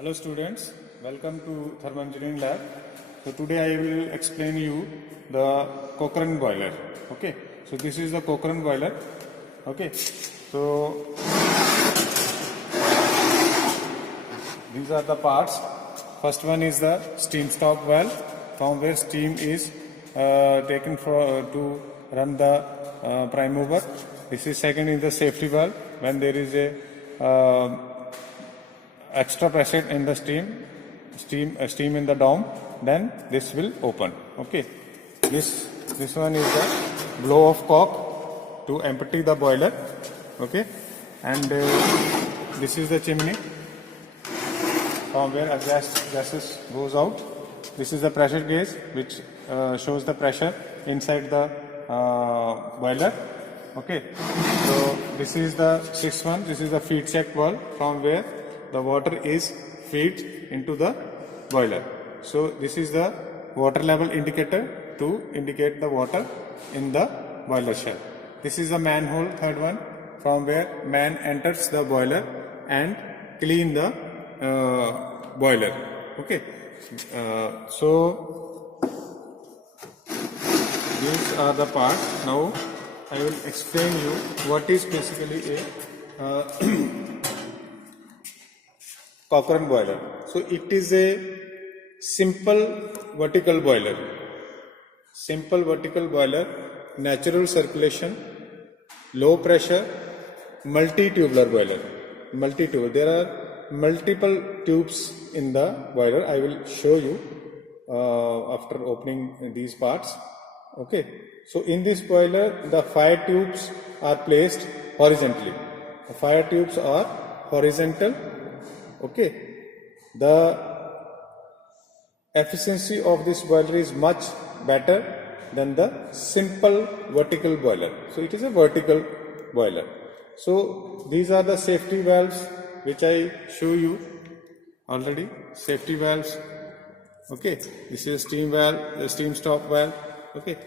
Hello students, welcome to Thermal Engineering Lab. So today I will explain you the Cochrane boiler. Okay, so this is the Cochrane boiler. Okay, so these are the parts. First one is the steam stop valve, from where steam is taken to run the prime mover. This is second is the safety valve. When there is a extra pressure in the steam in the dome, then this will open. Okay, this one is the blow off cock to empty the boiler. Okay, and this is the chimney from where gases goes out. This is the pressure gauge which shows the pressure inside the boiler. Okay, so this is the sixth one. This is the feed check valve, from where the water is fed into the boiler. So this is the water level indicator to indicate the water in the boiler shell. This is the manhole, third one, from where man enters the boiler and clean the boiler. Okay, so these are the parts. Now I will explain you what is basically a Cochrane boiler. So it is a simple vertical boiler. Simple vertical boiler, natural circulation, low pressure, multi-tubular boiler. Multi-tubular. There are multiple tubes in the boiler. I will show you after opening these parts. Okay. So in this boiler, the fire tubes are placed horizontally. The fire tubes are horizontal. Okay, the efficiency of this boiler is much better than the simple vertical boiler. So it is a vertical boiler. So these are the safety valves which I show you already. Safety valves. Okay, this is steam valve, the steam stop valve. Okay,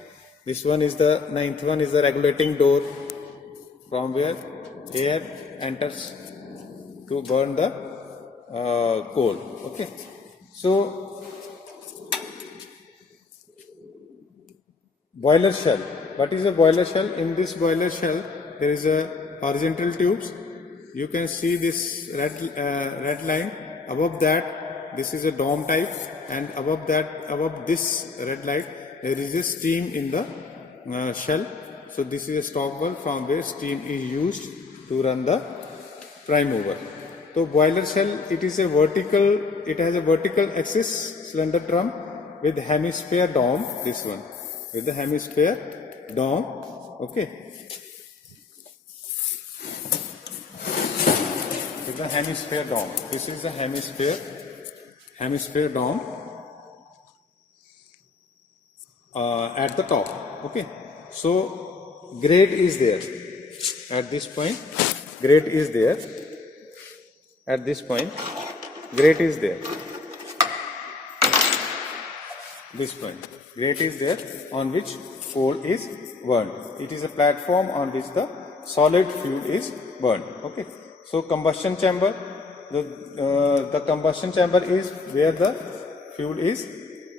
this one is the ninth one is the regulating door, from where air enters to burn the coal. Okay, so boiler shell. What is a boiler shell? In this boiler shell, there is a horizontal tubes. You can see this red line. Above that, this is a dome type, and above this red light, there is a steam in the shell. So this is a stop valve, from where steam is used to run the prime mover. So boiler shell, it has a vertical axis cylinder drum with hemisphere dome. This one with the hemisphere dome. Okay, with the hemisphere dome. This is the hemisphere dome at the top. Okay, so grate is there at this point. Grate is there. At this point, grate is there. This point, grate is there on which coal is burned. It is a platform on which the solid fuel is burned. Okay. So combustion chamber, the combustion chamber is where the fuel is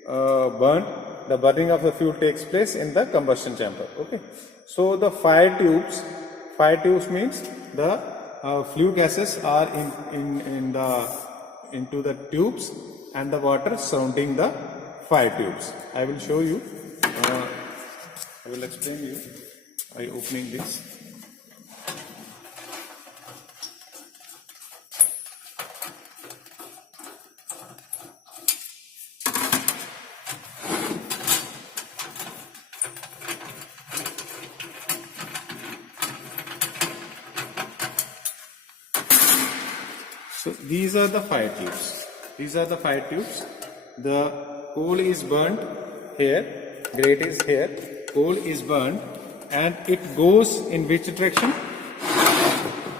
burned. The burning of the fuel takes place in the combustion chamber. Okay. So the fire tubes means the flue gases are into the tubes, and the water surrounding the fire tubes. I will show you. I will explain you by opening this. So these are the fire tubes. These are the fire tubes. The coal is burnt here. Grate is here. Coal is burnt, and it goes in which direction?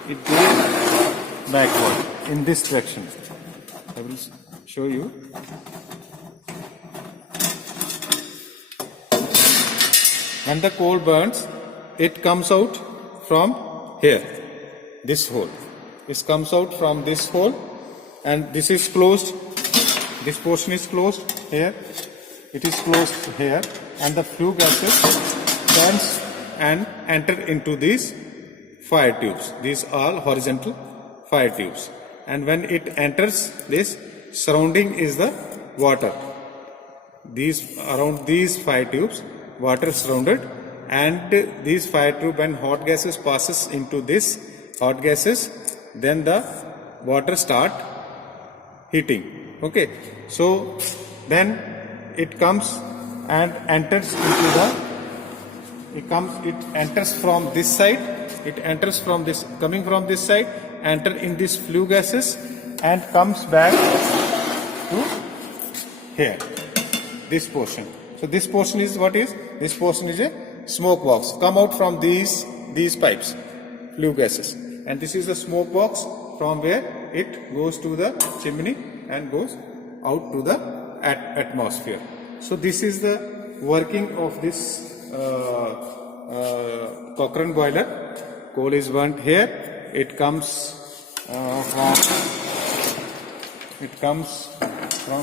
It goes backward in this direction. I will show you. When the coal burns, it comes out from here, this hole. It comes out from this hole and this is closed. This portion is closed here. It is closed here, and the flue gases turns and enter into these fire tubes. These are horizontal fire tubes, and when it enters this, surrounding is the water. These around these fire tubes, water surrounded, and these fire tube, when hot gases passes into this hot gases, then the water start heating. Okay, so then it comes and enters into the, it enters from this side, it enters from this, coming from this side, enter in this flue gases and comes back to here, this portion. So this portion is what is? This portion is a smoke box. Come out from these pipes, flue gases, and this is the smoke box from where it goes to the chimney and goes out to the atmosphere. So this is the working of this Cochrane boiler. Coal is burnt here. It comes from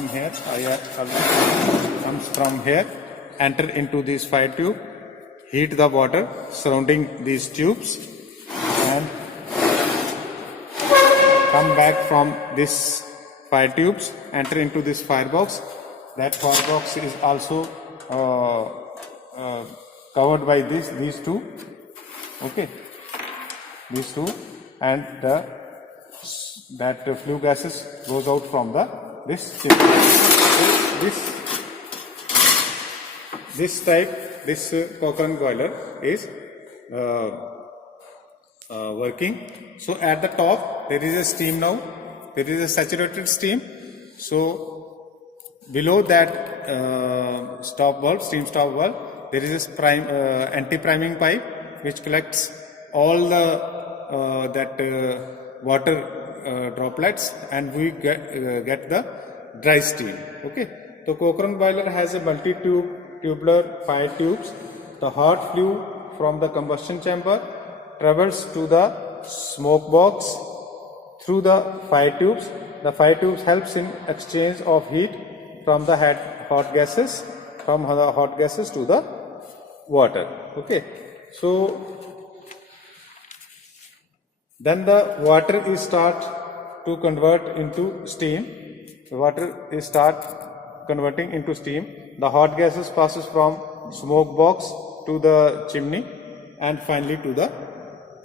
here. Comes from here. Enter into this fire tube. Heat the water surrounding these tubes and come back from this fire tubes. Enter into this firebox. That firebox is also covered by these two. Okay, these two, and that flue gases goes out from this chimney. This Cochrane boiler is working. So at the top there is a steam now. There is a saturated steam. So below that stop valve, steam stop valve, there is a anti-priming pipe which collects all the water droplets, and we get the dry steam. Okay, so Cochrane boiler has a tubular fire tubes. The hot flue from the combustion chamber travels to the smoke box through the fire tubes. The fire tubes helps in exchange of heat from the hot gases, to the water. Okay, so then the water is start to convert into steam. The water is start converting into steam. The hot gases passes from smoke box to the chimney and finally to the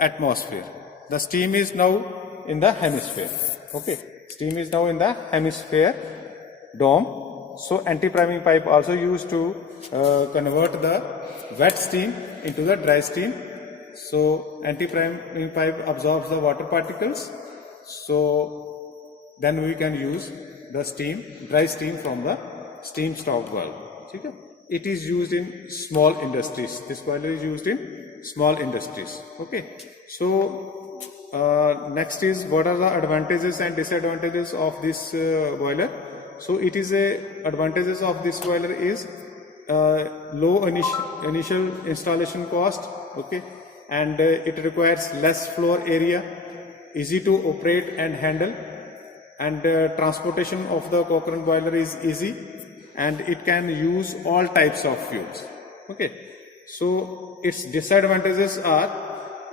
atmosphere. The steam is now in the hemisphere. Okay, steam is now in the hemisphere dome. So anti-priming pipe also used to convert the wet steam into the dry steam. So anti-priming pipe absorbs the water particles. So then we can use the dry steam from the steam stop valve. Okay? It is used in small industries. This boiler is used in small industries. Okay. So next is, what are the advantages and disadvantages of this boiler? So it is advantages of this boiler is low initial installation cost. Okay, and it requires less floor area, easy to operate and handle, and transportation of the Cochrane boiler is easy, and it can use all types of fuels. Okay, so its disadvantages are,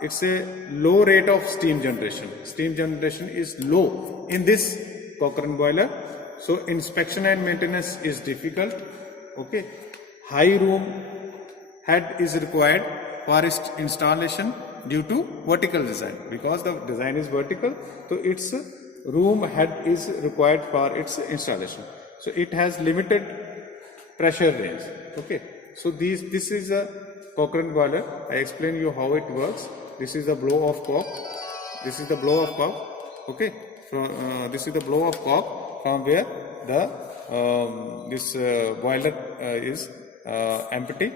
it's a low rate of steam generation. Steam generation is low in this Cochrane boiler. So inspection and maintenance is difficult. Okay, high room head is required for its installation due to vertical design. Because the design is vertical, so its room head is required for its installation. So it has limited pressure range. Okay, so this is a Cochrane boiler. I explain you how it works. This is the blow of cork. This is the blow of cork. Okay, this is the blow of cork from where the this boiler is empty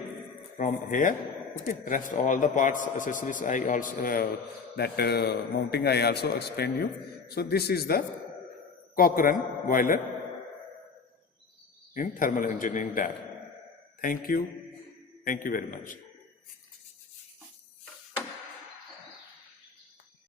from here. Okay, rest all the parts, accessories, I also mounting I also explained you. So this is the Cochrane boiler in thermal engineering lab. Thank you very much.